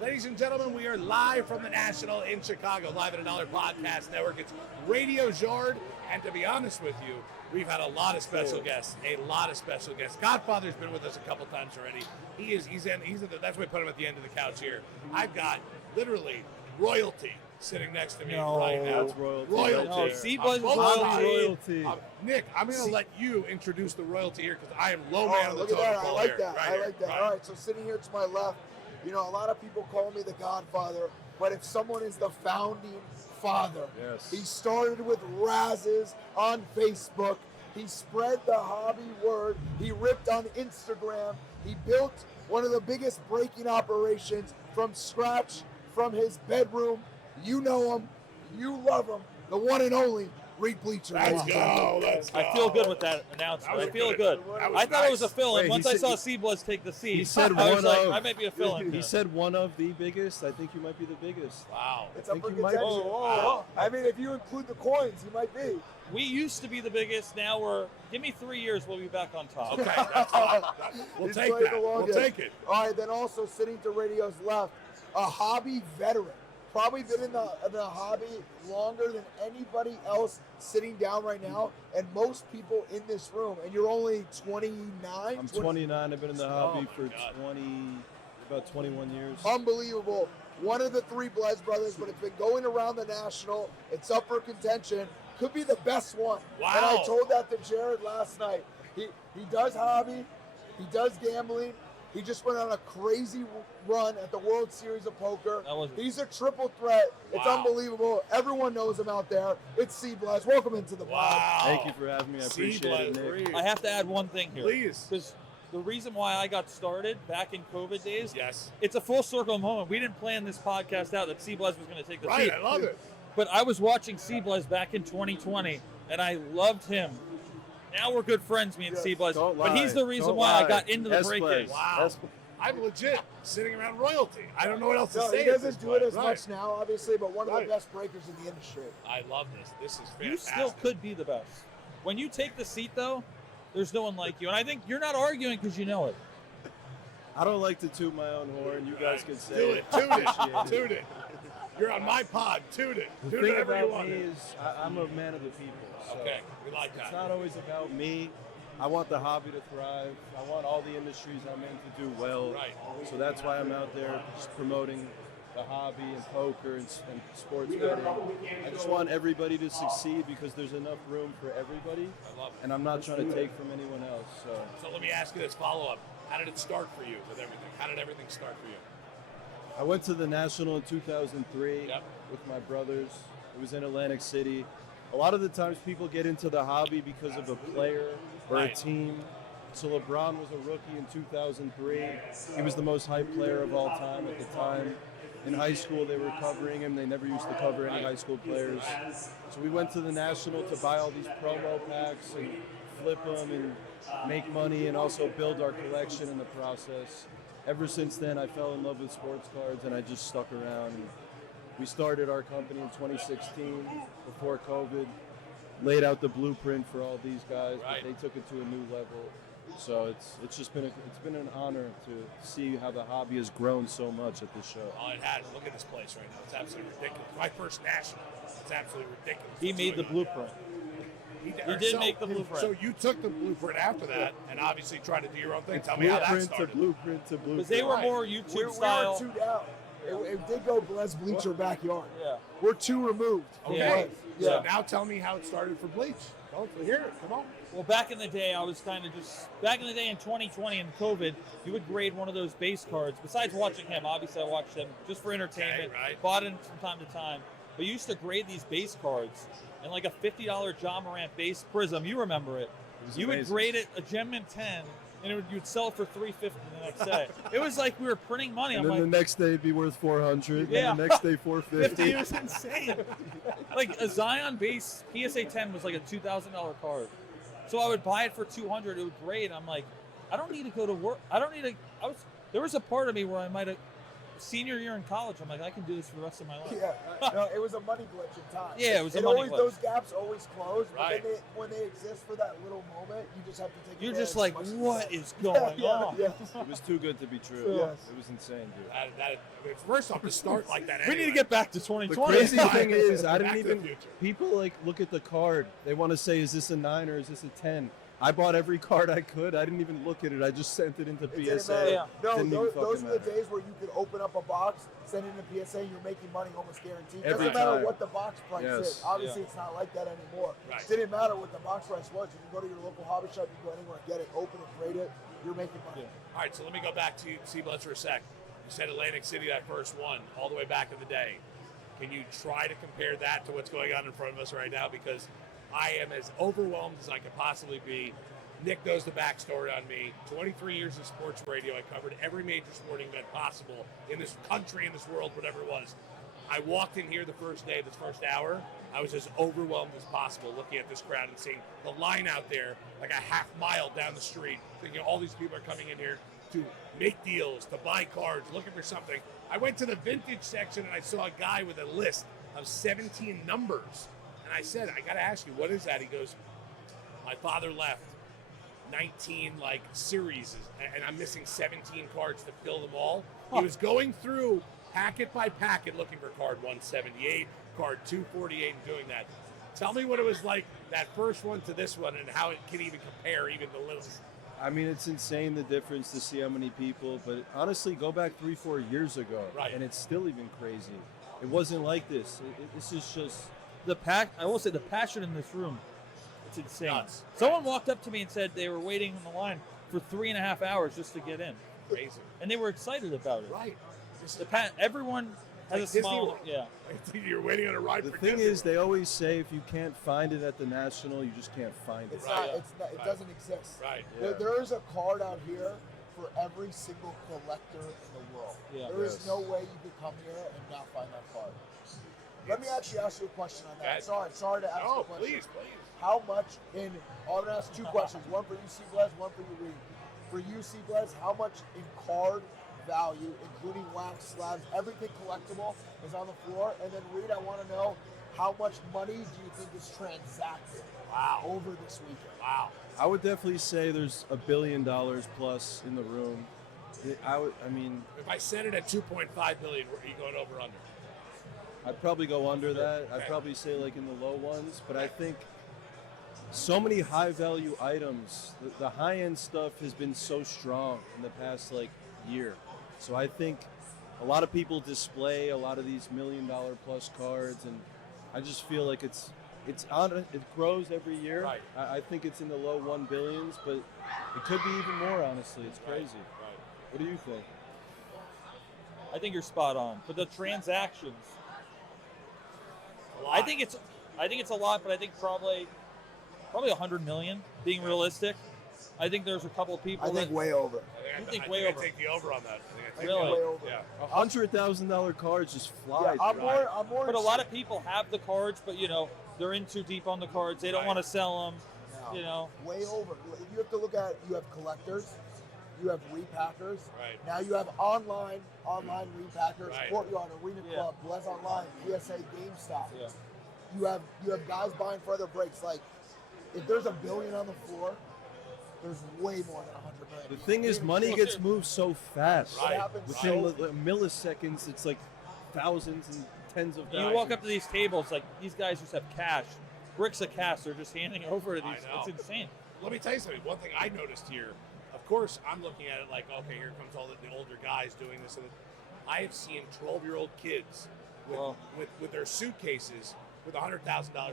Ladies and gentlemen, we are live from the National in Chicago, live at another podcast network. It's Radio Jard, and to be honest with you, we've had a lot of special guests. Godfather's been with us a couple times already. That's why I put him at the end of the couch here. I've got literally royalty sitting next to me right now. That's royalty. Royalty. C-Buzz royalty. Nick, I'm going to let you introduce the royalty here because I am low man on the look at that. totem I pole like here. that. Right I here. like that. Right. All right, so sitting here to my left, you know, a lot of people call me the Godfather, but if someone is the founding father, Yes. he started with razzes on Facebook. He spread the hobby word. He ripped on Instagram. He built one of the biggest breaking operations from scratch, from his bedroom. You know him. You love him. The one and only Reid Bleecher. Let's go. I feel good with that announcement. That was I feel good. good. That was I thought it was a nice. fill-in. Wait, Once he I said- saw C-Buzz take the seat, He said I was one like, of. I might be a fill-in. He said one of the biggest. I think you might be the biggest. Wow. It's I up think for you might- contention. Whoa. I mean, if you include the coins, you might be. We used to be the biggest. Now give me 3 years, we'll be back on top. Okay, that's fine. We'll He's take played that. the long We'll game. take it. All right, then also sitting to Radio's left, a hobby veteran. Probably been in the hobby longer than anybody else sitting down right now, and most people in this room. And you're only 29? I'm 29. I've been in the hobby my for God. about 21 years. Unbelievable. One of the three Blez brothers, but it's been going around the National. It's up for contention. Could be the best one. Wow. And I told that to Jared last night. He does hobby. He does gambling. He just went on a crazy run at the World Series of Poker. He's a triple threat. It's Wow. unbelievable. Everyone knows him out there. It's C. Blez. Welcome into the pod. Wow. Thank you for having me. I appreciate it, Nick. Reid. I have to add one thing here. Please. Because the reason why I got started back in COVID days, Yes. it's a full circle moment. We didn't plan this podcast out that C-Blez was going to take the Right, seat. I love it. But I was watching C-Blez back in 2020, and I loved him. Now we're good friends, me and Yes. C-Blez. Don't But he's lie. the reason Don't why I lie. got into the S break Blez. game. Wow. S- I'm legit sitting around royalty. I don't know what else to No, say. he at doesn't this do it point. as Right. much now, obviously, but one of Right. the best breakers in the industry. I love this. This is fantastic. You still could be the best. When you take the seat, though, there's no one like you. And I think you're not arguing because you know it. I don't like to toot my own horn. You guys can say Do it. Toot it. Appreciate Toot it. You're on my pod. Toot it. The Toot thing whatever you about want. me is I'm a man of the people. So Okay, we like It's that. not always about me. I want the hobby to thrive. I want all the industries I'm in to do well. Right. So that's why I'm out there just promoting the hobby and poker and sports betting. I just want everybody to succeed because there's enough room for everybody. I love it. And I'm not trying to take from anyone else. So let me ask you this follow-up. How did it start for you with everything? How did everything start for you? I went to the National in 2003 Yep. with my brothers. It was in Atlantic City. A lot of the times people get into the hobby because of a player or Right. a team. So LeBron was a rookie in 2003. He was the most hyped player of all time at the time. In high school, they were covering him. They never used to cover any high school players. So we went to the National to buy all these promo packs and flip them and make money and also build our collection in the process. Ever since then, I fell in love with sports cards and I just stuck around. And we started our company in 2016 before COVID, laid out the blueprint for all these guys, Right. but they took it to a new level. So it's just been an honor to see how the hobby has grown so much at this show. Oh, it has. Look at this place right now. It's absolutely ridiculous. My first national. It's absolutely ridiculous. He what's made the going on. blueprint. He He did make the blueprint. So you took the blueprint after that and obviously tried to do your own thing. Tell me how that Blueprint to started. blueprint to blueprint. Because they were Right. more We YouTube were style. two down. It did go Blez Bleecher backyard. Yeah. We're two removed from Yeah. Blez. So Yeah. now tell me how it started for Bleach. Go hear it. Come on. Well, back in the day, I was kind of back in the day in 2020 and COVID, you would grade one of those base cards. Besides watching him, obviously I watched him just for entertainment, Okay, right. bought him from time to time. But you used to grade these base cards and like a $50 John Morant base Prism, you remember it. was You would amazing. grade it a Gem Mint 10 and you'd sell it for $350 the next day. It was like we were printing money. And I'm then like, the next day it'd be worth 400. Yeah. And the next day 50, 450. it was insane. Like a Zion base PSA 10 was like a $2,000 card. So I would buy it for 200. It would grade. I'm like, I don't need to go to work. There was a part of me where I might have senior year in college, I'm like, I can do this for the rest of my life. Yeah, no, it was a money glitch in time. Yeah, it was a money glitch. Those gaps always close, Right. but when they exist for that little moment, you just have to take. You're advantage just like, as much as what you is going can. on? Yeah. It was too good to be true. Yes. It was insane, dude. First off, to start like that. We need to get back to The 2020. crazy thing is, I Back didn't to the even. future. People like look at the card. They want to say, is this a 9 or is this a 10? I bought every card I could. I didn't even look at it. I just sent it into It didn't PSA. matter. Yeah. No, Didn't even those fucking are the matter. days where you could open up a box, send it in a PSA, you're making money almost guaranteed. Every Doesn't matter time. what the box price Yes. is. Obviously, it's not like that anymore. Right. It didn't matter what the box price was. You can go to your local hobby shop, you can go anywhere and get it, open it, grade it. You're making money. All right, so let me go back to Blez for a sec. You said Atlantic City, that first one, all the way back in the day. Can you try to compare that to what's going on in front of us right now? Because I am as overwhelmed as I could possibly be. Nick knows the backstory on me. 23 years of sports radio. I covered every major sporting event possible in this country, in this world, whatever it was. I walked in here the first day, this first hour. I was as overwhelmed as possible looking at this crowd and seeing the line out there like a half mile down the street, thinking all these people are coming in here to make deals, to buy cards, looking for something. I went to the vintage section and I saw a guy with a list of 17 numbers. And I said, I got to ask you, what is that? He goes, my father left 19 series and I'm missing 17 cards to fill them all. He was going through packet by packet looking for card 178, card 248 and doing that. Tell me what it was like, that first one to this one, and how it can even compare even the list. I mean, it's insane the difference to see how many people. But honestly, go back 3-4 years ago, Right. and it's still even crazy. It wasn't like this. This is just. I will say the passion in this room, it's insane. Nuts. Someone walked up to me and said they were waiting in the line for 3.5 hours just to get in, Crazy. and they were excited about it. Right. This is Everyone has Like a Disney smile. World. Yeah. You're waiting on a ride The for thing Disney is, they always say if you can't find it at the National, you just can't find it. It's Right. not. It's not. It Right. doesn't exist. Right. Yeah. There is a card out here for every single collector in the world. Yeah. There is Yes. no way you could come here and not find that card. Let me actually ask you a question on that. Okay. Sorry to ask Oh, a question. please. How much I'm gonna ask two questions. One for you, C. Blez, one for you, Reid. For you, C. Blez, how much in card value, including wax slabs, everything collectible, is on the floor? And then Reid, I want to know how much money do you think is transacted over this weekend? Wow. I would definitely say there's $1 billion plus in the room. I mean, If I set it at 2.5 billion, are you going over or under? I'd probably go under that. Okay. I'd probably say like in the low ones, but I think so many high value items. The high end stuff has been so strong in the past year. So I think a lot of people display a lot of these $1 million plus cards, and I just feel like it grows every year. Right. I think it's in the low 1 billions, but it could be even more. Honestly, it's crazy. Right. What do you think? I think you're spot on. But the transactions, A lot. I think it's a lot, but I think probably 100 million. Being realistic, I think there's a couple of people I think that way over. You think I way over. I take the over on that. I think Really? the Way over. Yeah. $100,000 cards just fly. Yeah, I'm through. more. But a lot of people have the cards, but they're in too deep on the cards. They don't Right. want to sell them. No. Way over. You have to look at. You have collectors. You have repackers. Right. Now you have online repackers. Right. Courtyard, Arena Yeah. Club, Blez Online, PSA, GameStop. Yeah. You have guys buying for other breaks. Like, if there's $1 billion on the floor, there's way more than 100 million. The thing is, money gets moved so fast. Right. It happens Within so milliseconds, it's like thousands and tens of thousands. You walk up to these tables, like these guys just have cash, bricks of cash. They're just handing over to I these. know. It's insane. Let me tell you something. One thing I noticed here, of course, I'm looking at it like, okay, here comes all the older guys doing this. And I have seen 12-year-old kids Well. with their suitcases with $100,000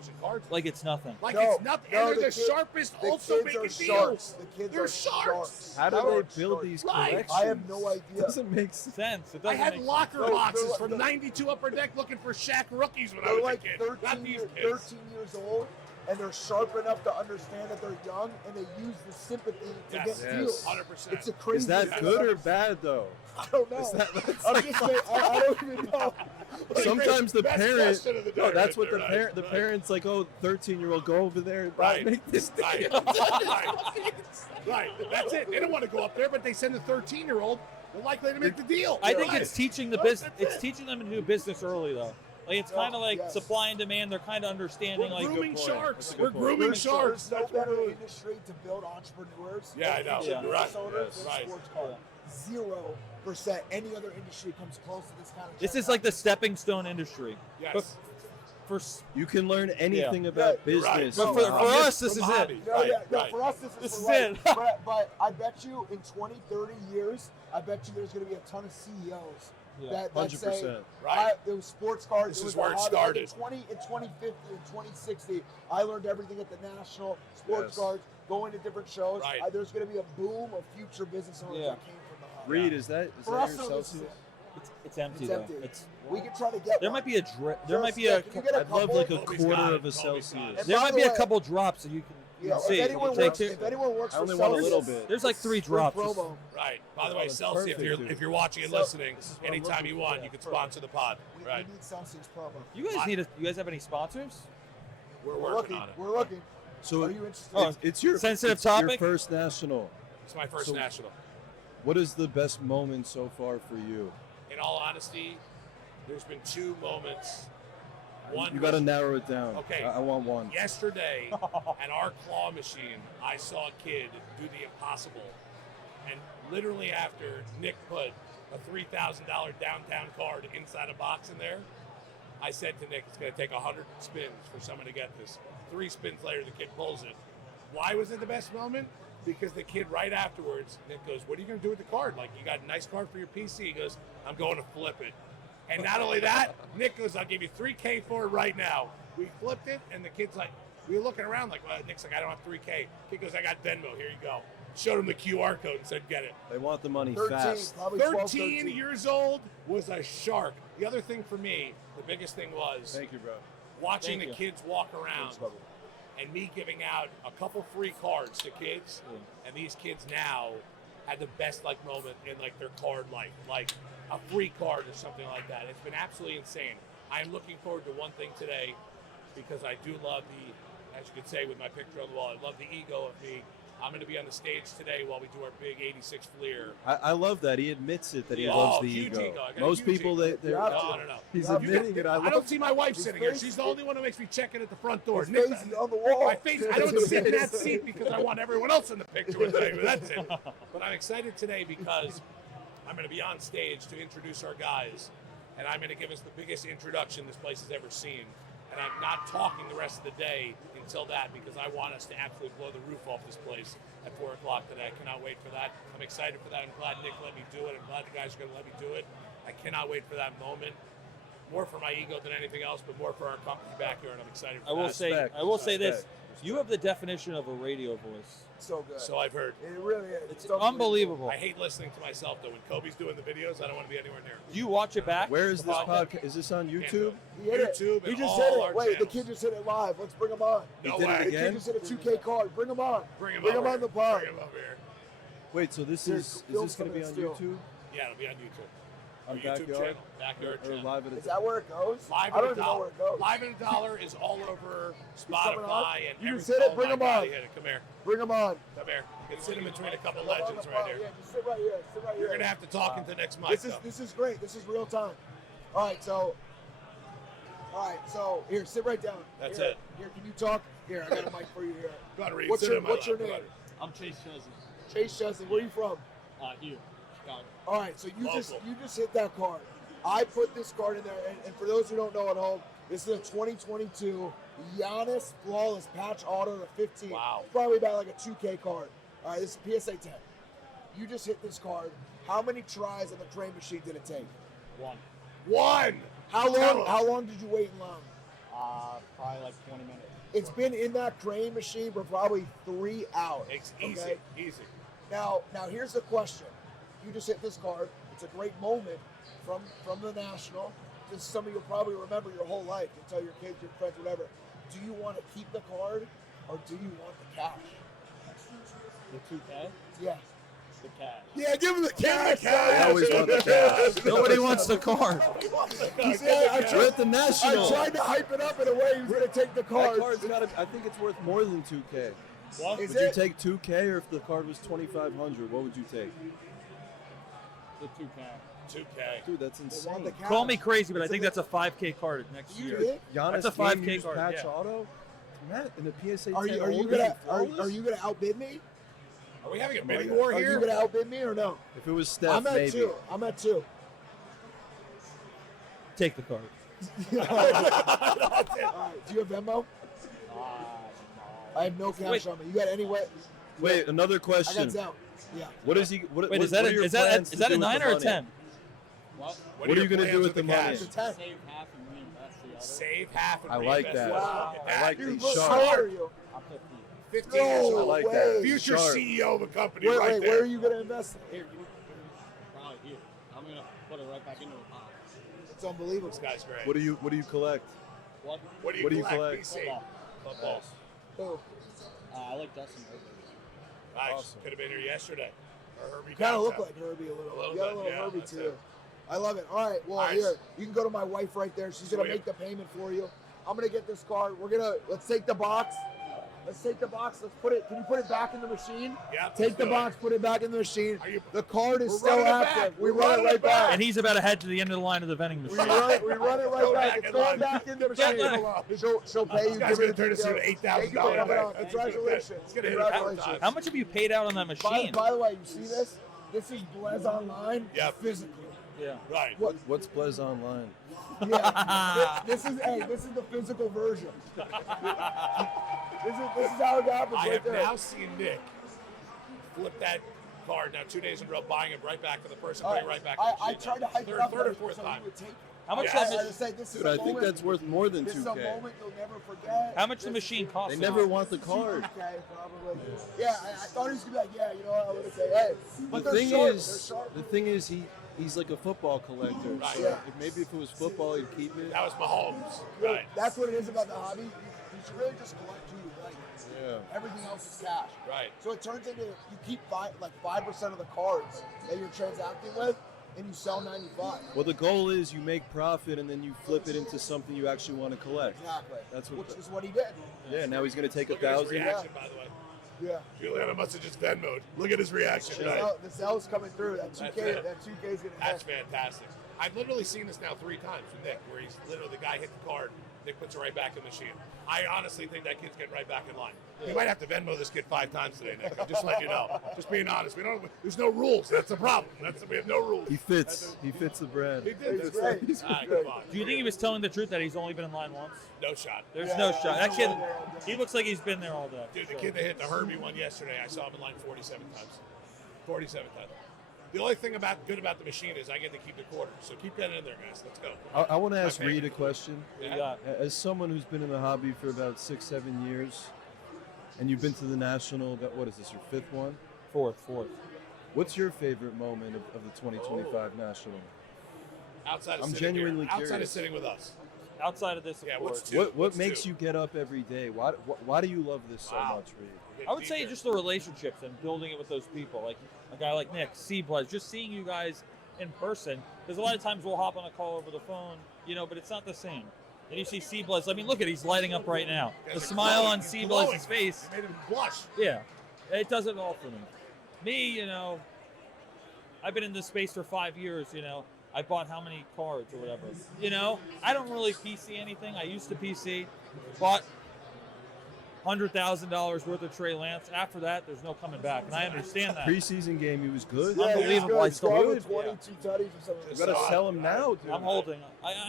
in cards. Like it's nothing. Like No, it's nothing. no, and they're the the kid- sharpest, the also kids making are deals. sharks. The kids They're are sharks. How do Sharks, they build sharks. these Right. collections? I have no idea. It doesn't make sense. Sense. It I doesn't had make locker No, boxes they're from like- 92 Upper Deck looking for Shaq rookies when I They're was like a kid. Not 13 these years, kids. 13 years old, and they're sharp enough to understand that they're young, and they use the sympathy to Yes. get Yes. deals. 100%. It's a crazy. Is that thing. good or bad though? I don't know. Is that's I'm just saying. I don't even know. Sometimes the Best parent. question of the day No, that's right what the there, parent. right, The right. parents like, oh, 13-year-old, go over there and Right. make this deal. Right. Right. Right. That's it. They don't want to go up there, but they send the 13-year-old. are likely to make the deal. I think Right. it's teaching the business. It's teaching them to do business early, though. Like it's kind of like supply and demand. They're kind of understanding. We're like grooming point. sharks. That's a We're good point. grooming There's sharks. no That's what better we're doing. industry to build entrepreneurs. Yeah, I know. than Right. business owners Yes. and Right. sports cars. 0% any other industry comes close to this kind of. this is like the stepping stone industry. Yes. But for s- You can learn anything about Yeah, right. business. But for us, this From is the it. hobby. No, Right, yeah, no, right. for us this This is is right. it. but I bet you in 20, 30 years, I bet you there's going to be a ton of CEOs Yeah. that 100%. say, Right. it was sports cars. This it is was where a it hobby. started. In 2050 and 2060, I learned everything at the National Sports Yes. Cars, going to different shows. Right. There's going to be a boom of future business owners Yeah. that came from the hobby. Reid, is that For us, your though, this is Celsius? it. It's empty It's though. empty. It's We can try to get there one. might be a there might be a Can you get a I'd love couple? like a Kobe's got quarter it. of a Kobe's got it. Celsius. And there by might the be a way- couple drops that you can Yeah, see. if anyone Take works, two. if anyone works I for only want a Celsius, little bit. There's like it's 3 free drops. promo. Right. By the way, that's Celsius, perfect, if you're watching and So- listening, This is what I'm anytime looking you for. want, you can sponsor the pod. We Right. need Celsius promo. You guys have any sponsors? We're We're working looking. on it. We're looking. So Are you interested? Oh, it's your sensitive it's your topic? first national. It's my first So- national. What is the best moment so far for you? In all honesty, there's been 2 moments. One You got to was narrow it down. Okay. I want one. yesterday at our claw machine. I saw a kid do the impossible, and literally after Nick put a $3,000 downtown card inside a box in there, I said to Nick, "It's going to take 100 spins for someone to get this." 3 spins later, the kid pulls it. Why was it the best moment? Because the kid right afterwards, Nick goes, "What are you going to do with the card? Like, you got a nice card for your PC." He goes, "I'm going to flip it." And not only that, Nick goes, "I'll give you $3K for it right now." We flipped it, and the kid's like, we were looking around like, well, Nick's like, "I don't have $3K. Kid goes, "I got Venmo. Here you go." Showed him the QR code and said, "Get it." They want the money 13, fast. probably 12, 13 years old was a shark. The other thing for me, the biggest thing was Thank you, bro. watching Thank the you. kids walk around and me giving out a couple free cards to kids. And these kids now had the best like moment in like their card life, like a free card or something like that. It's been absolutely insane. I am looking forward to one thing today because I do love the, as you could say with my picture on the wall, I love the ego of me. I'm going to be on the stage today while we do our big 86 Fleer. I love that. He admits it that he Yeah. loves Oh, the huge ego. ego. I got a Most huge people, ego. they're Yeah. No. He's You admitting it. I I love don't see my wife His sitting here. face- She's the only one who makes me check in at the front door. His Nick, face is on the wall. my face, I don't sit in that seat because I want everyone else in the picture with me. That's it. But I'm excited today because I'm going to be on stage to introduce our guys, and I'm going to give us the biggest introduction this place has ever seen. And I'm not talking the rest of the day until that because I want us to absolutely blow the roof off this place at 4 o'clock today. I cannot wait for that. I'm excited for that. I'm glad Nick let me do it. I'm glad the guys are going to let me do it. I cannot wait for that moment. More for my ego than anything else, but more for our company back here, and I'm excited for I will that. say Respect. I will say this. Respect. You have the definition of a radio voice. So good. So I've heard. It really is. It's unbelievable. I hate listening to myself, though. When Kobe's doing the videos, I don't want to be anywhere near. Do you watch it back? Where is the this podcast? Is this on Can't do YouTube? it. He hit it. YouTube He and just all hit our it. Wait, the channels. kid just hit it live. Let's bring him on. No He did it way. The again? kid just hit a 2K card. Bring him on. Bring him Bring over him on here. the pod. Bring him over here. Wait, so this Here, is film this going to be on some of this, YouTube? Yeah, it'll be on YouTube. On Our YouTube Backyard? channel. Backyard Or channel. live at Is a that where it goes? Live I at don't a even know dollar. where it goes. Live at a dollar is all over coming on? Spotify and You everything. just hit it, Oh bring my him God, on. he hit it. Come here. Bring him on. Come here. You can sit in between a couple Come on legends the right pod. here. Yeah, just sit right here. Sit right You're here. gonna have to talk into next mic. This though. is great. This is real time. All right, so here, sit right down. That's Here, it. Here, can you talk? Here, I got a mic for you here. Go ahead, Reid. What's Sit your in my What's your lap. Go name? ahead. I'm Chase Chesney. Chase Chesney. Where are you from? Here, Chicago. All right, so you Local. just hit that card. I put this card in there, and for those who don't know at home, this is a 2022 Giannis Flawless Patch Auto to 15. Wow. It's probably about like a 2K card. All right, this is PSA 10. You just hit this card. How many tries on the crane machine did it take? One. How Tell long? 'em. How long did you wait in line? Probably like 20 minutes. It's been in that crane machine for probably 3 hours. It's easy. okay? Easy. Now here's the question. You just hit this card. It's a great moment from the National. This is something you'll probably remember your whole life. You'll tell your kids, your friends, whatever. Do you want to keep the card or do you want the cash? The 2K, Yeah. the cash. Yeah, give him the cash. I always want the cash. Nobody wants the card. He said, We're at the I National. tried to hype it up in a way he was going to take the That card. card's gotta, I think it's worth more than 2K. What? Is Would you it? take 2K or if the card was 2,500, what would you take? The 2K. 2K. Dude, that's They want insane. the cash. Call me crazy, but I It's think a- that's a 5K card next You year. did? Giannis That's a 5K game used card, patch yeah. auto. Matt in the PSA 10 Are you older gonna and flawless? are you gonna outbid me? Are we having a Are bidding you- war Are you here? gonna outbid me or no? If it was Steph, I'm at maybe. 2. I'm at 2. Take the card. All right, do you have Venmo? No. I have no cash Wait. on me. You got any way? Wait, another I question. got Zelle. Yeah. What is he? What, Wait, what, is that what are a, your is that plans a, to is that do a with the 9 or a money? 10? What? What are you your gonna do plans with the money? It's a 10. Save half and reinvest the other. Save half and I like reinvest that. it. Wow. Look at I that. like Dude, these look, sharp. how old are you? I'm 15. 15 years No I old. like way. that. Future Sharp. CEO of a company Wait, right wait, there. where are you gonna invest it? Here, probably here. I'm gonna put it right back into the pot. It's unbelievable. This guy's great. What do you collect? What? What do you what do you collect? collect? PC. Football. Footballs. Oh, I like Dustin Herbert. Nice. Awesome. Could have been here yesterday. Or Herbie you kind of look concept. like Herbie a little. A little You got a bit, little yeah, Herbie that's too. it. I love it. All right, well Nice. here you can go to my wife right there. She's gonna Sweet. make the payment for you. I'm gonna get this card. Let's take the box. Let's take the box. Let's put it. Can you put it back in the machine? Yeah, Take let's the do box. Put it back in the machine. Are you- The card is We're still running it active. back. We We're run it running right it back. back. And he's about to head to the end of the line of the vending We machine. run it right Go back. back It's in going line. back in the Get machine. back. She'll pay you. This guy's give her gonna the turn this into details. an $8,000 Thank you for coming bag. on. Congratulations. It's gonna hit a couple Congratulations. times. How much have you paid out on that machine? By the way, you see this? This is Blez Online. Yep. Physically. Yeah. Right. What? What's Blez Online? Yeah. this is the physical version. this is how it happens I right have there. now seen Nick flip that card now 2 days in a row, buying it right back to the person, putting it right back. I in the machine. tried to hype it up Third or so fourth he time. would take it. How much Yes. that I machine? just say this is Dude, a I think moment- that's worth more than This is a 2K. moment you'll never forget. How much the machine cost? They you? never want the card. 2K probably. Yeah, I thought he was gonna be like, yeah, you know what? I would have said, hey. But The they're thing sharp. is, They're sharp. the thing is, he's like a football collector. Right. So Yeah. maybe if it was football, he'd keep it. That was Mahomes. Well, Right. That's what it is about the hobby. You should really just collect who you like. Yeah. Everything else is cash. Right. So it turns into you keep 5% of the cards that you're transacting with, and you sell 95. Well, the goal is you make profit and then you flip it into something you actually want to collect. Exactly. That's what. Which is what he did. Yeah. Now he's gonna take Look at his 1,000. reaction, by the way. Yeah. Juliana must have just Venmo'd. Look at his reaction. Right. The cell's coming through. That 2K, That's it. that 2K is gonna That's hit. fantastic. I've literally seen this now 3 times with Nick, where he's literally the guy hit the card, Nick puts it right back in the machine. I honestly think that kid's getting right back in line. You might have to Venmo this kid 5 times today, Nick. I'm just letting you know. Just being honest. There's no rules. That's the problem. We have no rules. He fits. He fits the brand. He did. He's That's great. right. He's All right, great. come on. Do you think he was telling the truth that he's only been in line once? No shot. There's Yeah, no shot. That he's kid, been there all day. he looks like he's been there all day. Dude, the kid that hit the Herbie one yesterday, I saw him in line 47 times. 47 times. The only thing good about the machine is I get to keep the quarter. So keep that in there, guys. Let's go. I want to ask Okay. Reid a question. What do you got? As someone who's been in the hobby for about 6-7 years, and you've been to the national, what is this, your 5th one? Fourth. What's your favorite moment of the 2025 national? Outside of I'm sitting genuinely here. Outside of curious. sitting with us. Outside of this, of Yeah, course. what's two? What What's makes two? you get up every day? Why do you love this so Wow. much, Reid? Get I would say deeper. just the relationships and building it with those people, like a guy like Nick, Blez, just seeing you guys in person. Because a lot of times we'll hop on a call over the phone, but it's not the same. And you see Blez. I mean, look at he's lighting up right now. The He's smile glowing. on He's Blez's glowing. face. You made him blush. Yeah, it does it all for me. Me, I've been in this space for 5 years. I bought how many cards or whatever. I don't really PC anything. I used to PC, bought $100,000 worth of Trey Lance. After that, there's no coming back, and I understand that. Preseason game, he was good. Yeah. Unbelievable. I still Scored would. 22 tutties or something. You gotta sell him now, dude. I'm holding.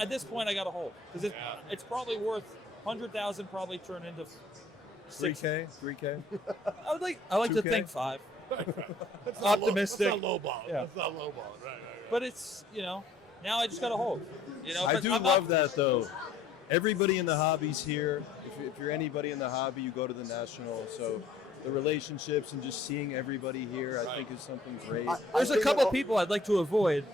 At this point, I got to hold because Yeah. it's probably worth 100,000. Probably turn into 3K, 3K. I like to 2K? think 5. That's Optimistic. That's not low ball. Yeah. That's not low ball. Right. But it's now I just got to hold. I but do I'm love not- that though. Everybody in the hobby's here. If you're anybody in the hobby, you go to the national. So the relationships and just seeing everybody here, I think is something great. There's a couple people I'd like to avoid.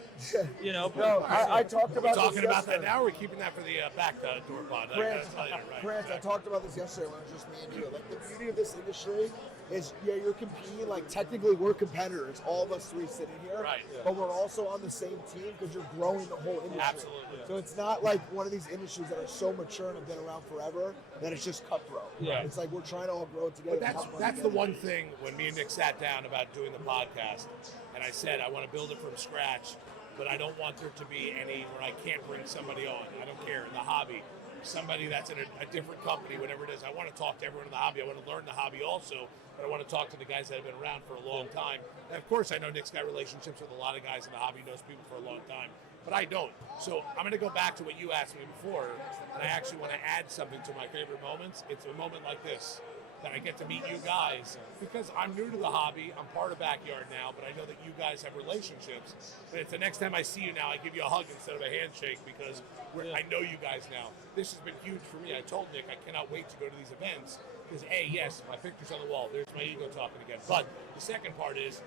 No, I talked We're about talking this about that yesterday. now. Or we're keeping that for the back door pod. I gotta Grant, tell you, right? Grant, I talked about this yesterday when it was just me and you. Like the beauty of this industry is you're competing, like technically we're competitors, all of us three sitting here, Right. but we're also on the same team because you're growing the whole industry. Absolutely. So it's not like one of these industries that are so mature and have been around forever that it's just cutthroat. Yeah. It's like we're trying to all grow together. But and have fun that's the together. one thing when me and Nick sat down about doing the podcast, and I said I want to build it from scratch, but I don't want there to be any where I can't bring somebody on. I don't care in the hobby. Somebody that's in a different company, whatever it is. I want to talk to everyone in the hobby. I want to learn the hobby also, but I want to talk to the guys that have been around for a long time. And of course, I know Nick's got relationships with a lot of guys in the hobby, knows people for a long time, but I don't. So I'm going to go back to what you asked me before, and I actually want to add something to my favorite moments. It's a moment like this, that I get to meet you guys, because I'm new to the hobby. I'm part of Backyard now, but I know that you guys have relationships. And it's the next time I see you now, I give you a hug instead of a handshake, because I know you guys now. This has been huge for me. I told Nick I cannot wait to go to these events, because A, yes, my picture's on the wall. There's my ego talking again. But the second part is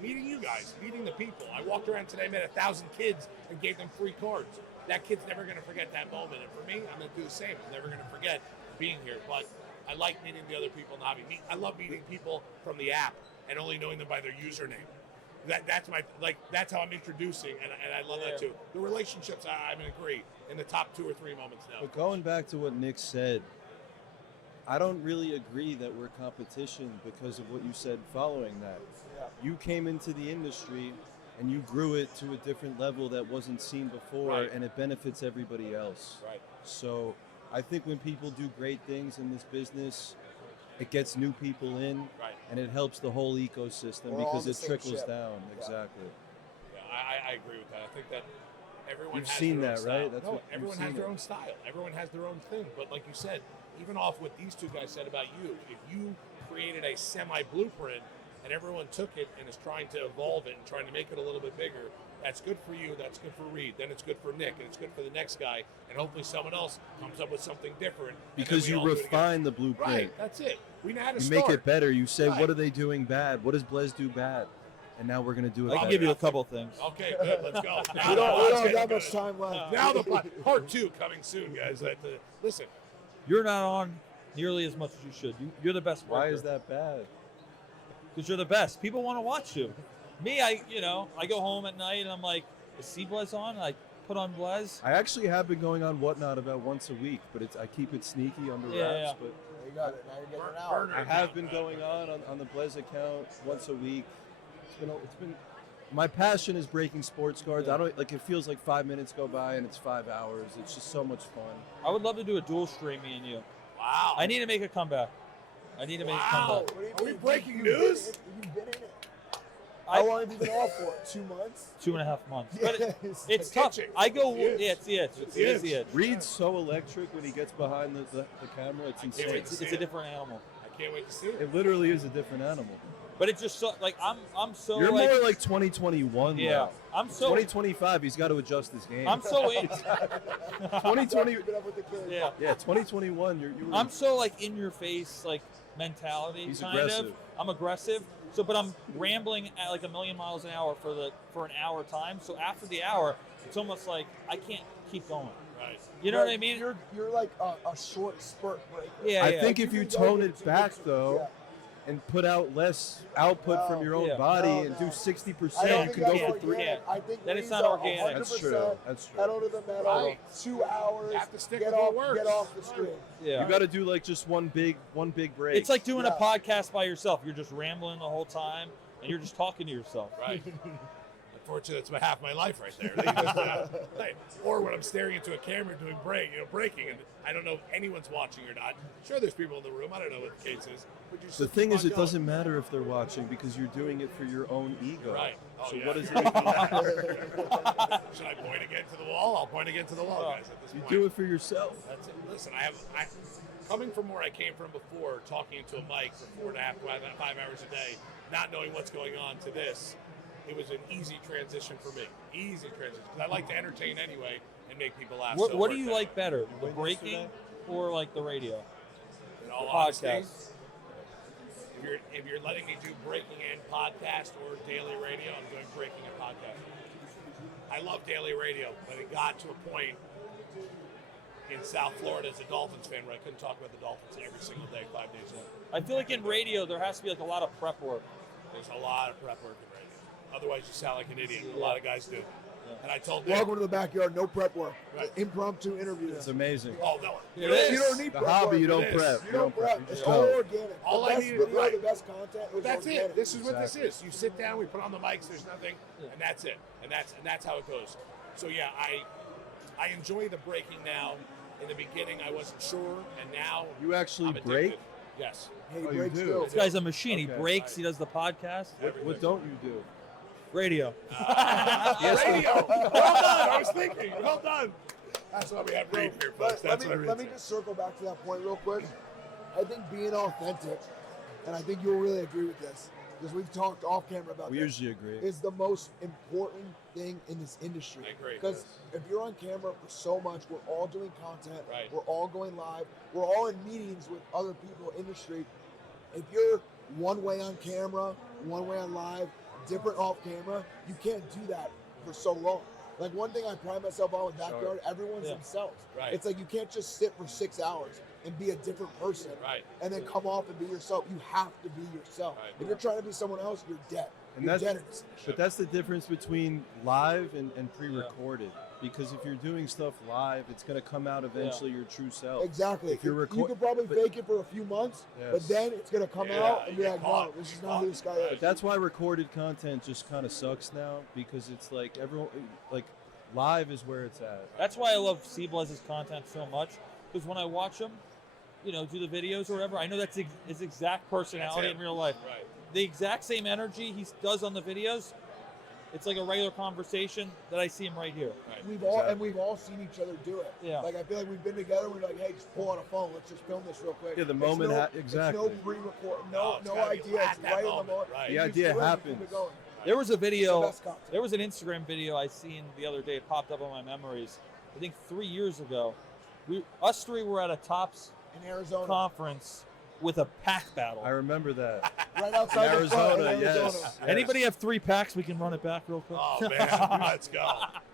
meeting you guys, meeting the people. I walked around today, met 1,000 kids, and gave them free cards. That kid's never going to forget that moment. And for me, I'm going to do the same. I'm never going to forget being here. But I like meeting the other people in the hobby. I love meeting people from the app and only knowing them by their username. That's how I'm introducing, and I love that too. The relationships, I'm in agree in the top 2 or 3 moments now. But going back to what Nick said, I don't really agree that we're competition because of what you said following that. Yeah. You came into the industry and you grew it to a different level that wasn't seen before, Right. and it benefits everybody else. Right. So I think when people do great things in this business, it gets new people in, Right. and it helps the whole ecosystem We're all because on the it same trickles ship. down. Yeah. Exactly. Yeah, I agree with that. I think that everyone You've has seen their own that, style. right? That's no, what you've everyone has seen their it. own style. Everyone has their own thing. But like you said, even off what these two guys said about you, if you created a semi-blueprint and everyone took it and is trying to evolve it and trying to make it a little bit bigger, that's good for you, that's good for Reid, then it's good for Nick, and it's good for the next guy, and hopefully someone else comes up with something different. and then Because we you all do it again. refine the blueprint. Right, that's it. We know how to You start. make it better. You say, Right. what are they doing bad? What does Blez do bad? And now we're going to do it I can better. give you a couple things. Okay, good, let's go. Now We the don't pod's have getting that much good. time left. Now the part 2 coming soon, guys. Listen, You're not on nearly as much as you should. You're the best Why worker. is that bad? Because you're the best. People want to watch you. Me, I go home at night and I'm like, is Blez on? I put on Blez. I actually have been going on Whatnot about once a week, but I keep it sneaky under wraps. Yeah. But There you got it. Now you're getting it out. burner. I have been going on the Blez account once a week. It's been my passion is breaking sports cards. Yeah. I don't like it. Feels like 5 minutes go by and it's 5 hours. It's just so much fun. I would love to do a dual stream, me and you. Wow. I need to make a comeback. I need to make a Wow. comeback. What do you Are we mean? breaking You've been news? in it. You've been in it. I- How long have you been off for? 2 months? 2.5 months. But Yes. it's tough. itching. I go, It's the itch. yeah, it's the itch. It's the It's the itch. itch. Reid's so electric when he gets behind the camera. It's can't insane. wait to see It's a it. different animal. I can't wait to see it. It literally is a different animal. But it's just so, like, I'm so You're like, more like 2021. yeah, though. I'm so, 2025. He's got to adjust his game. I'm so in, 2020. Keep it up with the kids. yeah. Yeah, 2021. You were. I'm so like in your face, like mentality. He's kind aggressive. of. I'm aggressive. So, but I'm rambling at like 1,000,000 miles an hour for an hour time. So after the hour, it's almost like I can't keep going. Right. You know what I mean? You're like a short spurt breaker. Yeah, I yeah. think if you can go tone with it two back weeks, though, yeah. and put out less output from your own Yeah. body No, and do no. 60%, I don't you think can that's go for organic. 3. Yeah. I think Then it's Reid's not a organic. That's 100% true. That's true. Pedal to the metal. Right. 2 hours. You have to stick get with what off. works. Get off the screen. Yeah. You got to do like just one big break. It's like doing Yeah. a podcast by yourself. You're just rambling the whole time, and you're just talking to yourself. Right. Unfortunately, that's about half my life right there. They just, hey, or when I'm staring into a camera doing breaking, and I don't know if anyone's watching or not. Sure, there's people in the room. I don't know what the case is. But you're just the thing keep is, on it going. doesn't matter if they're watching because you're doing it for your own ego. Right. Oh, So yeah. what is it? Should I point again to the wall? I'll point again to the wall, guys. At this You point, do it for yourself. That's it. Listen, I coming from where I came from before, talking into a mic for 4.5, 5 hours a day, not knowing what's going on to this. It was an easy transition for me. Easy transition. Because I like to entertain anyway and make people laugh. What, so it what do worked you out. like better, the Wait, breaking yesterday? or like the radio? In all The honesty, podcast. if you're letting me do breaking and podcast or daily radio, I'm doing breaking and podcast. I love daily radio, but it got to a point in South Florida as a Dolphins fan where I couldn't talk about the Dolphins every single day, 5 days a week. I feel like in radio there has to be like a lot of prep work. There's a lot of prep work in radio. Otherwise, you sound like an idiot. A lot of guys do. And I told Nick, Welcome to the backyard. No prep work. Right. impromptu interviews. It's amazing. oh, no. It is. You don't need The prep hobby, work. you don't It is. prep. You don't prep. It's Just all go. organic. All the I best need- video, right. the best content was That's organic. it. This is what Exactly. this is. You sit down, we put on the mics, there's nothing, and that's it. And that's how it goes. So yeah, I enjoy the breaking now. In the beginning, I wasn't sure, and now You actually I'm addicted. break? Yes. Hey, Oh, you breaks do? too. This guy's a machine. He Okay. breaks. He does the podcast. What don't you do? Radio. Radio. Well done. I was thinking. Well done. That's why we have Reid here, folks. But That's let me just circle back to that point real quick. I think being authentic, and I think you'll really agree with this, because we've talked off camera about We this, usually agree. is the most important thing in this industry. I agree. Because if you're on camera for so much, we're all doing content, Right. we're all going live, we're all in meetings with other people in the industry. If you're one way on camera, one way on live, different off camera, you can't do that for so long. Like one thing I pride myself on with Backyard, everyone's Yeah. themselves. Right. It's like you can't just sit for 6 hours and be a different person Right. and then come off and be yourself. You have to be yourself. Right. If you're trying to be someone else, you're dead. And You're that's- dead in this industry. But that's the difference between live and pre-recorded. Because if you're doing stuff live, it's going to come out eventually your true self. Exactly. If you're You could probably but- fake it for a few months, but Yes. then it's gonna come Yeah, out and be you like, get no, caught. this is You not who get this guy caught. is. But that's why recorded content just kind of sucks now, because it's like everyone, like live is where it's at. That's why I love Blez's content so much. Because when I watch him, do the videos or whatever, I know that's his exact personality That's in it. real life. Right. The exact same energy he does on the videos. It's like a regular conversation that I see him right here. Right. We've all seen each other do it. Yeah. Like I feel like we've been together. We're like, hey, just pull out a phone. Let's just film this real quick. Yeah, the It's moment no, exactly. It's no pre-record. No, No, it's no gotta be idea. at It's that right in the moment, moment. right. The You just idea do it, you happens. keep it going. There was a It's the video. best content. There was an Instagram video I seen the other day. It popped up on my memories. I think 3 years ago. Us three were at a Tops In Arizona, conference with a pack battle. I remember that. right In outside the front Arizona, in yes. Arizona. yes. Anybody have 3 packs? We can run it back real quick. Oh man, let's go.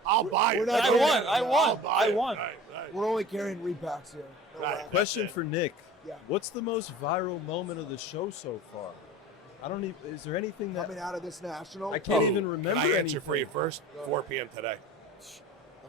I'll buy We're it. not I doing won. it. I won. I'll buy I it. won. Right, right. We're only carrying repacks here. No Right. racks. Question it. for Nick. Yeah. What's the most viral moment of the show so far? I don't even. Is there anything that Coming out of this national, I can't Oh, even remember? Can I answer anything? for you first? 4 p.m. today.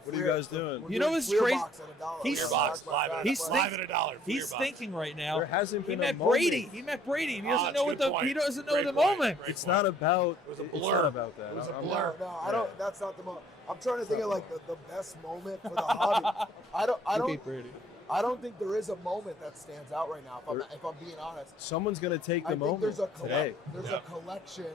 What are you guys doing? We're You know doing what's Clear crazy? Box at $1. He's- Clear box, live at He's live at $1. He's Clear box. thinking right now. There hasn't He been a met moment. Brady. He met Brady. He doesn't that's know a what good the point. he doesn't know Great the point. moment. Great It's point. not about. It was a It's blur. not about that. It was a I'm- blur. No, I don't. That's not the moment. I'm trying to think of like the best moment for the hobby. I don't think there is a moment that stands out right now. If I'm being honest, Someone's gonna take the I think moment there's a today. there's Yeah. a collection.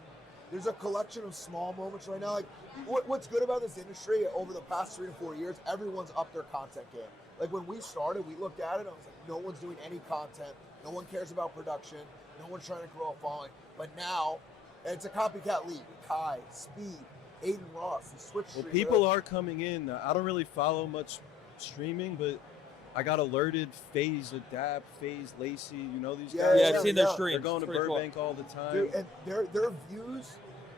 There's a collection of small moments right now. Like what's good about this industry over the past 3 to 4 years, everyone's upped their content game. Like when we started, we looked at it and I was like, no one's doing any content. No one cares about production. No one's trying to grow a following. But now, it's a copycat league. Kai, Speed, Aiden Ross, the Switch Well, streamer. people are coming in. I don't really follow much streaming, but I got alerted. FaZe Adapt, FaZe Lacey. You know these Yeah, guys? Yeah, I've seen their yeah. streams. They're going to It's pretty cool. Burbank all the time. Dude, and their views,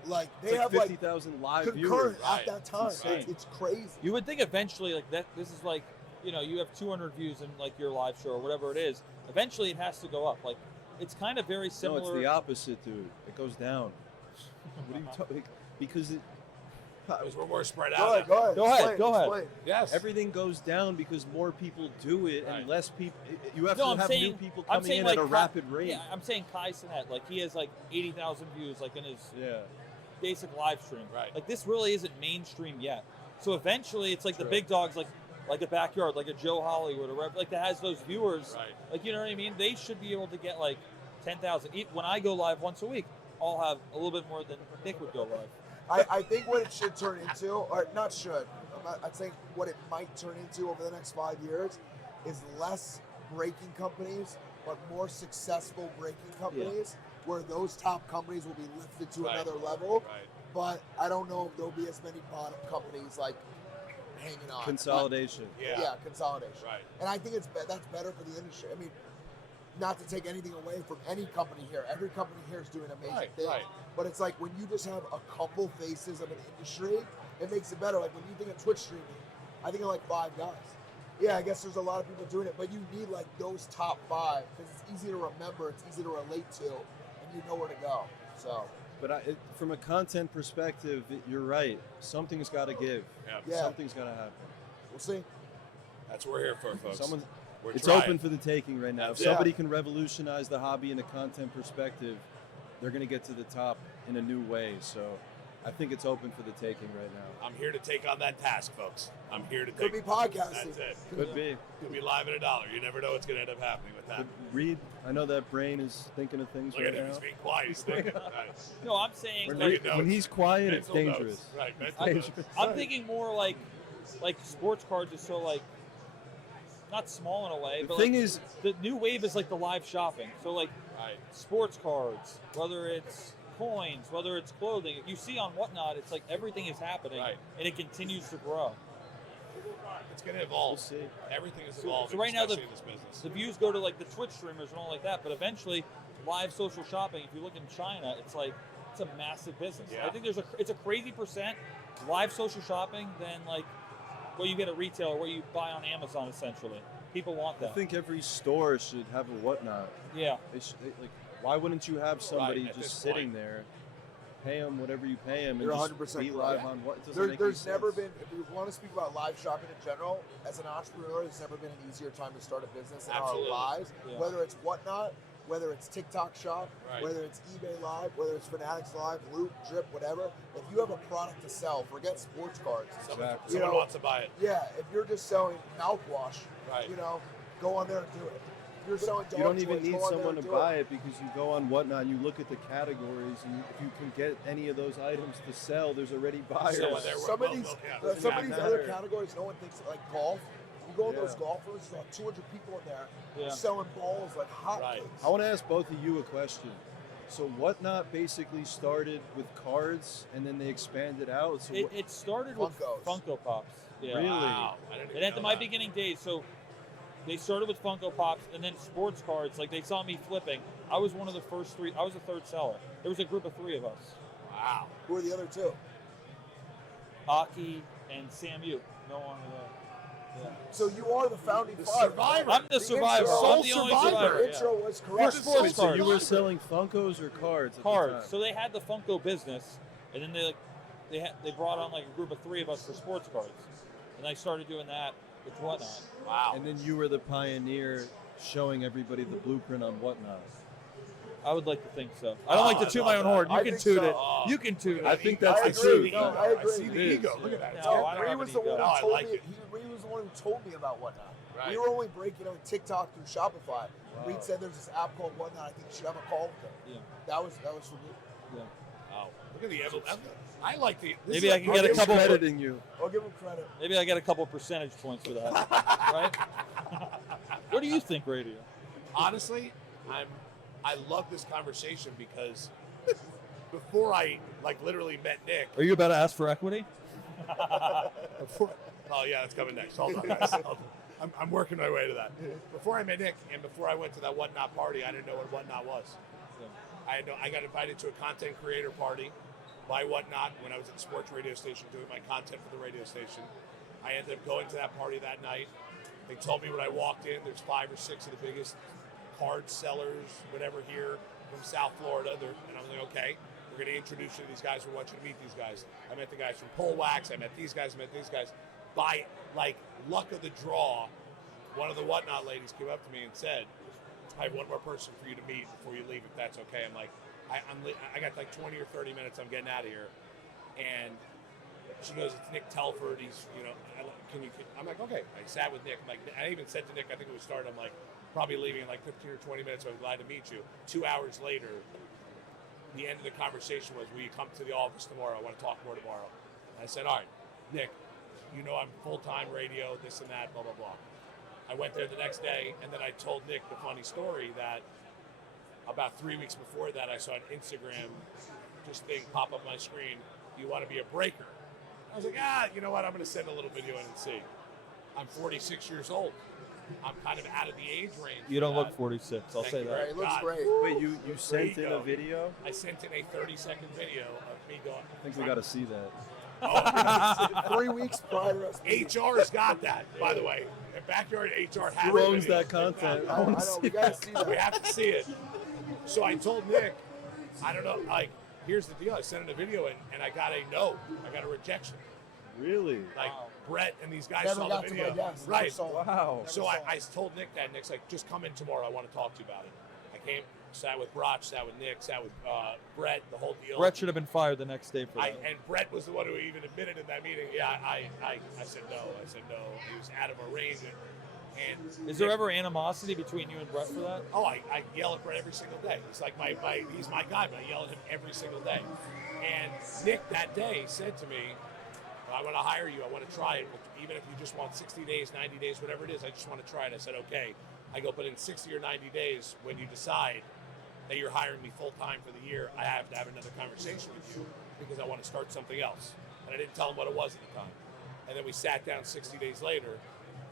like they it's like have like 50,000 live concurrent viewers. Right. at that time. Insane. It's crazy. You would think eventually, like that. This is like, you have 200 views in like your live show or whatever it is. Eventually, it has to go up. Like, it's kind of very No, similar. it's the opposite, dude. It goes down. What are you talking? Because Because we're more spread Go out. ahead, go ahead. Go ahead, Explain, go ahead. explain. Yes. everything goes down because more people do it Right. and less people. You have No, to I'm have saying, new people I'm coming saying in like at a Kai- rapid rate. Yeah, I'm saying Kai Cenat, like he has like 80,000 views, like in his Yeah. basic live stream. Right. Like this really isn't mainstream yet. So eventually, it's like the True. big dogs, like a Backyard, like a Joe Hollywood or whatever, like that has those viewers. Right. Like you know what I mean? They should be able to get like 10,000. When I go live once a week, I'll have a little bit more than Nick would go live. I think what it should turn into, or not should, I'd say what it might turn into over the next 5 years is less breaking companies, but more successful breaking companies, where those top companies will be lifted to Right. another level. Right. But I don't know if there'll be as many bottom companies like hanging on. Consolidation. Yeah. Yeah, consolidation. Right. And I think that's better for the industry. I mean, not to take anything away from any company here. Every company here is doing amazing Right, things. right. But it's like when you just have a couple faces of an industry, it makes it better. Like when you think of Twitch streaming, I think of like 5 guys. Yeah, I guess there's a lot of people doing it, but you need like those top 5 because it's easy to remember, it's easy to relate to, and you know where to go. So. But from a content perspective, you're right. Something's got to give. Yeah. Something's got to happen. We'll see. That's what we're here for, folks. It's trying. open for the taking right now. If somebody can revolutionize the hobby in a content perspective, they're going to get to the top in a new way. So I think it's open for the taking right now. I'm here to take on that task, folks. I'm here to Could take be podcasting. That's it. Could be. Could be live at $1. You never know what's going to end up happening with that. But Reid, I know that brain is thinking of things Look right at him. now. He's being quiet. He's thinking. No, I'm saying When he's quiet, it's Mental notes. dangerous. Right. It's mental notes. dangerous. I'm thinking more like sports cards is so like not small in a way, The but thing like, is, the new wave is like the live shopping. So like Right. sports cards, whether it's coins, whether it's clothing, you see on Whatnot, it's like everything is happening, Right. and it continues to grow. It's going to evolve. We'll see. Everything is evolving, So right now especially in this business. The views go to like the Twitch streamers and all like that, but eventually live social shopping, if you look in China, it's a massive business. Yeah. I think it's a crazy percent live social shopping than like what you get at retail or what you buy on Amazon essentially. People want I that. think every store should have a Whatnot. Yeah. Why wouldn't you have somebody Right, at this just sitting point. there, pay them whatever you pay them, and You're just 100% be correct. live on what? It doesn't make any There's never sense. been, if we want to speak about live shopping in general, as an entrepreneur, there's never been an easier time to start a business in Absolutely. our lives. Yeah. Whether it's Whatnot, whether it's TikTok Shop, Right. whether it's eBay Live, whether it's Fanatics Live, Loop, Drip, whatever. If you have a product to sell, forget sports cards. Someone You know, wants to buy it. Yeah, if you're just selling mouthwash, Right. you know, go on there and do it. If you're selling dog You don't even toys, need go on there someone and to do buy it because you go on Whatnot and you look at the categories, and if you can get any of those items to sell, there's already buyers. Someone there Some of these, yeah. some of these Doesn't other matter. categories, no one thinks like golf. You go in those Yeah. golfers, there's like 200 people in there Yeah. selling balls like hot. Right. I want to ask both of you a question. So Whatnot basically started with cards, and then they expanded out. So It started with Funkos. Funko Pops. Yeah. Really? Wow. I didn't even And at know my that. beginning days, so they started with Funko Pops and then sports cards. Like they saw me flipping. I was one of the first 3. I was the third seller. There was a group of 3 of us. Wow. Who are the other two? Aki and Sam Yu. No one there. Yeah. So you are the founding The father. survivor. I'm the survivor. Intro, I'm the only survivor. survivor. intro was For correct. sports Wait, so you cards. were selling Funkos or cards? At Cards. The time? So they had the Funko business, and then they brought on like a group of 3 of us for sports cards, and I started doing that with Whatnot. Wow. And then you were the pioneer, showing everybody the blueprint on Whatnot. I would like to think so. I don't like to I toot love my own that. horn. You I can think toot so. it. You can toot it. I think that's I the agree. truth. No, I agree. I see the It is. ego. Look at that. It's No, good. I don't Reid have was an the ego. one No, who I told like me. it. Reid was the one who told me about Whatnot. Right. We were only breaking on TikTok through Shopify. Reid said there's this app called Whatnot. I think you should have a call with them. Yeah. That was for me. Yeah. Oh, look at the evolution. I like the. this Maybe is I like- can get a I'm couple. crediting you. I'll give him credit. Maybe I get a couple percentage points for that. Right? What do you think, Radio? Honestly, I love this conversation because before I literally met Nick. Are you about to ask for equity? Before, oh yeah, that's coming next. Hold on, guys. Hold on. I'm working my way to that. Before I met Nick and before I went to that Whatnot party, I didn't know what Whatnot was. I got invited to a content creator party by Whatnot when I was at the sports radio station doing my content for the radio station. I ended up going to that party that night. They told me when I walked in, there's 5 or 6 of the biggest card sellers, whatever, here from South Florida. And I was like, okay, we're going to introduce you to these guys. We want you to meet these guys. I met the guys from Pole Wax. I met these guys. By luck of the draw, one of the Whatnot ladies came up to me and said, I have one more person for you to meet before you leave, if that's okay. I'm like, I got 20 or 30 minutes. I'm getting out of here. And she goes, it's Nick Telford. He's, I'm like, okay. I sat with Nick. I even said to Nick, I think it was started. I'm like, probably leaving in 15 or 20 minutes. So I'm glad to meet you. 2 hours later, the end of the conversation was, will you come to the office tomorrow? I want to talk more tomorrow. And I said, all right, Nick, I'm full-time radio, this and that, blah, blah, blah. I went there the next day, and then I told Nick the funny story that about 3 weeks before that, I saw an Instagram thing pop up on my screen. Do you want to be a breaker? I was like, you know what? I'm going to send a little video in and see. I'm 46 years old. I'm kind of out of the age range. You don't for look that. 46. I'll Thank say you that. very He looks God. great. Wait, you sent in a go. video? I sent in a 30-second video of me going. I think we got to see that. 3 weeks prior to WrestleMania. HR's got that, by the way. And Backyard HR has Who the owns video. that content? I know. We gotta see We that. have to see it. So I told Nick, I don't know, like, here's the deal. I sent him a video and I got a no. I got a rejection. Really? Like, Brett and these guys Never saw got the to video. my desk. Never Right. saw it. Wow. So I told Nick that. Nick's like, just come in tomorrow. I want to talk to you about it. I came, sat with Brock, sat with Nick, sat with Brett, the whole deal. Brett should have been fired the next day for that. And Brett was the one who even admitted in that meeting, yeah, I said no. I said no. He was out of our range. And Is there ever animosity between you and Brett for that? Oh, I yell at Brett every single day. He's like he's my guy, but I yell at him every single day. And Nick that day said to me, I want to hire you. I want to try it. Even if you just want 60 days, 90 days, whatever it is, I just want to try it. I said, okay. I go, but in 60 or 90 days, when you decide that you're hiring me full-time for the year, I have to have another conversation with you because I want to start something else. And I didn't tell him what it was at the time. And then we sat down 60 days later,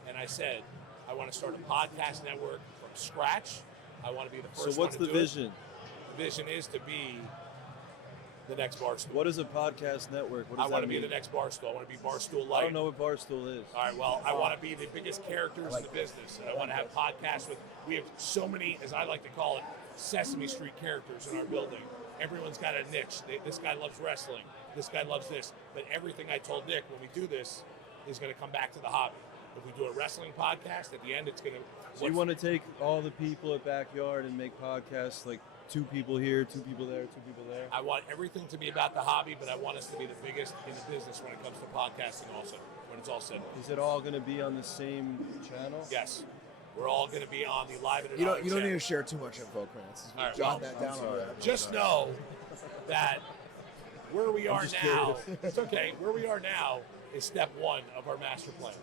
and I said, I want to start a podcast network from scratch. I want to be the first one to do it. So what's the vision? The vision is to be the next Barstool. What is a podcast network? What does I want that to be mean? the next Barstool. I want to be Barstool I Light. don't know what Barstool is. All right, well, I want to be the biggest characters in the business. And I want to have podcasts with, we have so many, as I like to call it, Sesame Street characters in our building. Everyone's got a niche. This guy loves wrestling. This guy loves this. But everything I told Nick when we do this is going to come back to the hobby. If we do a wrestling podcast, at the end it's going to... So you want to take all the people at Backyard and make podcasts like 2 people here, 2 people there, 2 people there? I want everything to be about the hobby, but I want us to be the biggest in the business when it comes to podcasting also, when it's all said and done. Is it all going to be on the same channel? Yes. We're all going to be on the Live at a You Dollar don't need channel. to share too much info, Krantz. All right, Jot well, that down. sorry. Just know that where we are just now, it's okay, where we are now is step 1 of our master plan.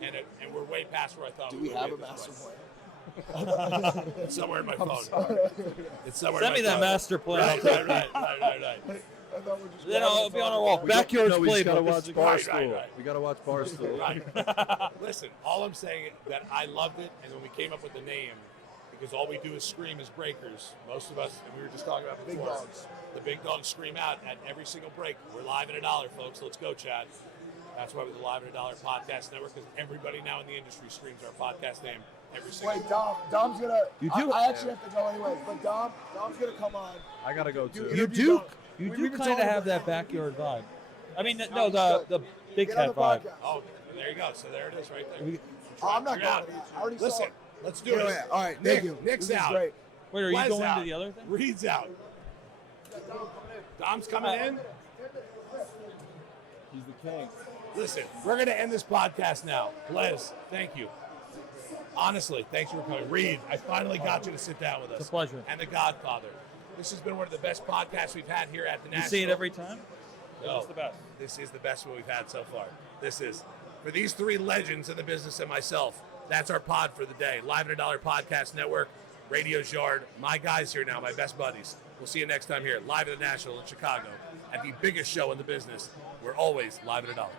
And we're way past where I thought Do we we would have be a at this master point. plan? It's somewhere in my phone. It's somewhere Send in me my that phone. master plan. Right. I thought we just Then it'll be on our wall. We got- Backyard's no, we just gotta playbook. watch This is- Barstool. Right. We got to watch Barstool. Right. Listen, all I'm saying is that I loved it, and when we came up with the name, because all we do is scream as breakers. Most of us, and we were just talking about Big before, dogs. the big dogs scream out at every single break. We're live at a dollar, folks. Let's go, Chad. That's why we're the Live at a Dollar podcast network, because everybody now in the industry screams our podcast name every single Wait, Dom's gonna. You do? I actually have to go anyways, but Dom's gonna come on. I got to go too. You interview do. Dom. You We've do been kind of talking have about that backyard vibe. I mean, No, no, the big Get on cat the vibe. podcast. Oh, there you go. So there it is right there. Oh, I'm not You're going out. to these. I already saw Listen, it. let's do Yeah, it. yeah. All right, Nick, thank you. Nick's This is out. great. Wait, are you Blez going out. to the other thing? Reid's out. Dom's coming in. He's the king. Listen, we're going to end this podcast now. Blez, thank you. Honestly, thanks for coming. Reid, I finally got you to sit down with us. It's a pleasure. And the Godfather. This has been one of the best podcasts we've had here at the You National. see it every time? No, It's the best. This is the best one we've had so far. This is. For these 3 legends in the business and myself, that's our pod for the day. Live at a Dollar Podcast Network, Radio's Yard. My guys here now, my best buddies. We'll see you next time here, live at the National in Chicago, at the biggest show in the business. We're always live at a dollar.